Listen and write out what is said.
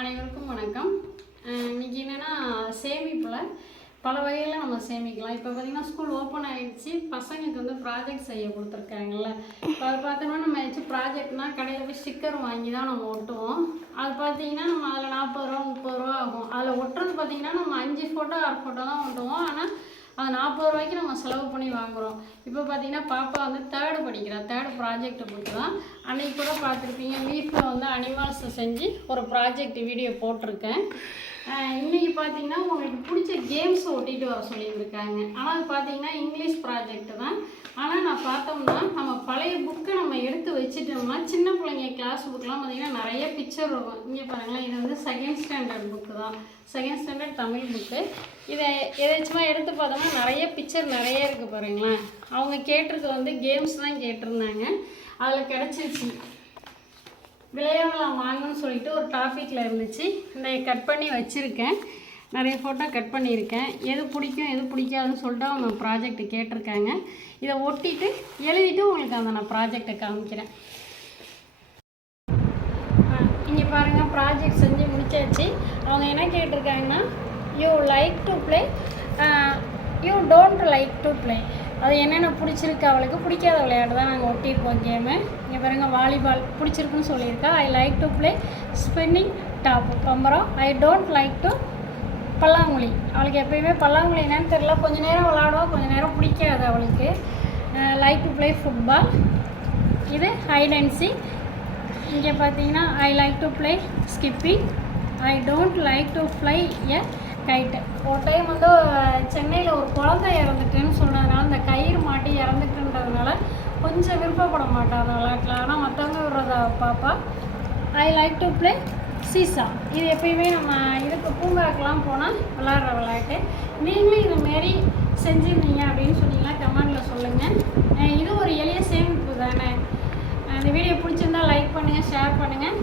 அனைவருக்கும் வணக்கம். இன்றைக்கி என்னென்னா சேமிப்பில் பல வகையில் நம்ம சேமிக்கலாம். இப்போ பார்த்திங்கன்னா ஸ்கூல் ஓப்பன் ஆகிடுச்சு பசங்களுக்கு வந்து ப்ராஜெக்ட் செய்ய கொடுத்துருக்காங்கல்ல. இப்போ அது பார்த்தோம்னா நம்ம ஏதாச்சும் ப்ராஜெக்ட்னா கடையில் போய் ஸ்டிக்கர் வாங்கி தான் நம்ம ஒட்டுவோம். அது பார்த்தீங்கன்னா நம்ம அதில் நாற்பது ரூபா முப்பது ரூபா ஆகும். அதில் ஒட்டுறது பார்த்திங்கன்னா நம்ம அஞ்சு ஃபோட்டோ ஆறு ஃபோட்டோ தான் ஒட்டுவோம். ஆனால் அதை நாற்பது ரூபாய்க்கு நம்ம செலவு பண்ணி வாங்குறோம். இப்போ பார்த்தீங்கன்னா பாப்பா வந்து தேர்டு படிக்கிறா. தேர்டு ப்ராஜெக்ட் புக்கு தான். அன்றைக்கி கூட பார்த்துருப்பீங்க வீட்டில் வந்து அனிமல்ஸை செஞ்சு ஒரு ப்ராஜெக்ட் வீடியோ போட்டிருக்கேன். இன்றைக்கி பார்த்தீங்கன்னா உங்களுக்கு பிடிச்ச கேம்ஸ் ஒட்டிகிட்டு வர சொல்லியிருக்காங்க. ஆனால் அது பார்த்தீங்கன்னா இங்கிலீஷ் ப்ராஜெக்ட் தான். ஆனால் நான் பார்த்தோம்னா நம்ம பழைய புக்கு வச்சுட்டோம்னா சின்ன பிள்ளைங்க கிளாஸ் புக்கெலாம் பார்த்தீங்கன்னா நிறைய பிக்சர் இருக்கும். இங்கே பாருங்களேன் இது வந்து செகண்ட் ஸ்டாண்டர்ட் புக்கு தான். செகண்ட் ஸ்டாண்டர்ட் தமிழ் புக்கு இதை எதாச்சுமா எடுத்து பார்த்தோம்னா நிறைய பிக்சர் நிறைய இருக்குது பாருங்களேன். அவங்க கேட்டிருக்க வந்து கேம்ஸ் தான் கேட்டிருந்தாங்க. அதில் கிடச்சிருச்சு. விளையாடலாம் வாங்கன்னு சொல்லிட்டு ஒரு டாபிக்கில் இருந்துச்சு. இந்த கட் பண்ணி வச்சுருக்கேன். நிறைய ஃபோட்டோ கட் பண்ணியிருக்கேன். எது பிடிக்கும் எது பிடிக்காதுன்னு சொல்லிட்டு அவங்க ப்ராஜெக்ட் கேட்டிருக்காங்க. இதை ஒட்டிட்டு எழுதிட்டு உங்களுக்கு அந்த நான் ப்ராஜெக்டை காமிக்கிறேன். இங்கே பாருங்கள் ப்ராஜெக்ட் செஞ்சு முடிச்சாச்சு. அவங்க என்ன கேட்டிருக்காங்கன்னா you like to play you don't like to play அது என்னென்ன பிடிச்சிருக்கு அவளுக்கு? பிடிக்காத விளையாட்டு தான் நாங்கள் ஒட்டியிருப்போம் கேமு இங்கே பாருங்க வாலிபால் பிடிச்சிருக்குன்னு சொல்லியிருக்கா. I like to play spinning top அப்புறம் ஐ டோன்ட் லைக் டு பல்லாங்குழி. அவளுக்கு எப்பயுமே பல்லாங்குழி என்னன்னு தெரில கொஞ்ச நேரம் விளாடுவா கொஞ்சம் நேரம் பிடிக்காது அவளுக்கு. லைக் டு ப்ளே ஃபுட்பால் இது ஹைட் அண்ட் இங்கே பார்த்தீங்கன்னா I like to play skipping I don't like to fly a kite ஒரு டைம் வந்து சென்னையில் ஒரு குழந்தை இறந்துட்டுன்னு சொன்னதுனால இந்த கயிறு மாட்டி இறந்துட்டுன்றதுனால கொஞ்சம் விருப்பப்பட மாட்டார் விளையாட்டில். ஆனால் மற்றவங்க விடுறத பாப்பா. I like to play seesaw இது எப்பயுமே நம்ம பார்க்கலாம் போனால் விளாட்ற விளையாட்டு. நீங்களும் இதுமாரி செஞ்சுருந்தீங்க அப்படின்னு சொன்னீங்கன்னா கமெண்டில் சொல்லுங்கள் இது ஒரு எளிய சேமிப்பு தானே. இந்த வீடியோ பிடிச்சிருந்தா லைக் பண்ணுங்கள் ஷேர் பண்ணுங்கள்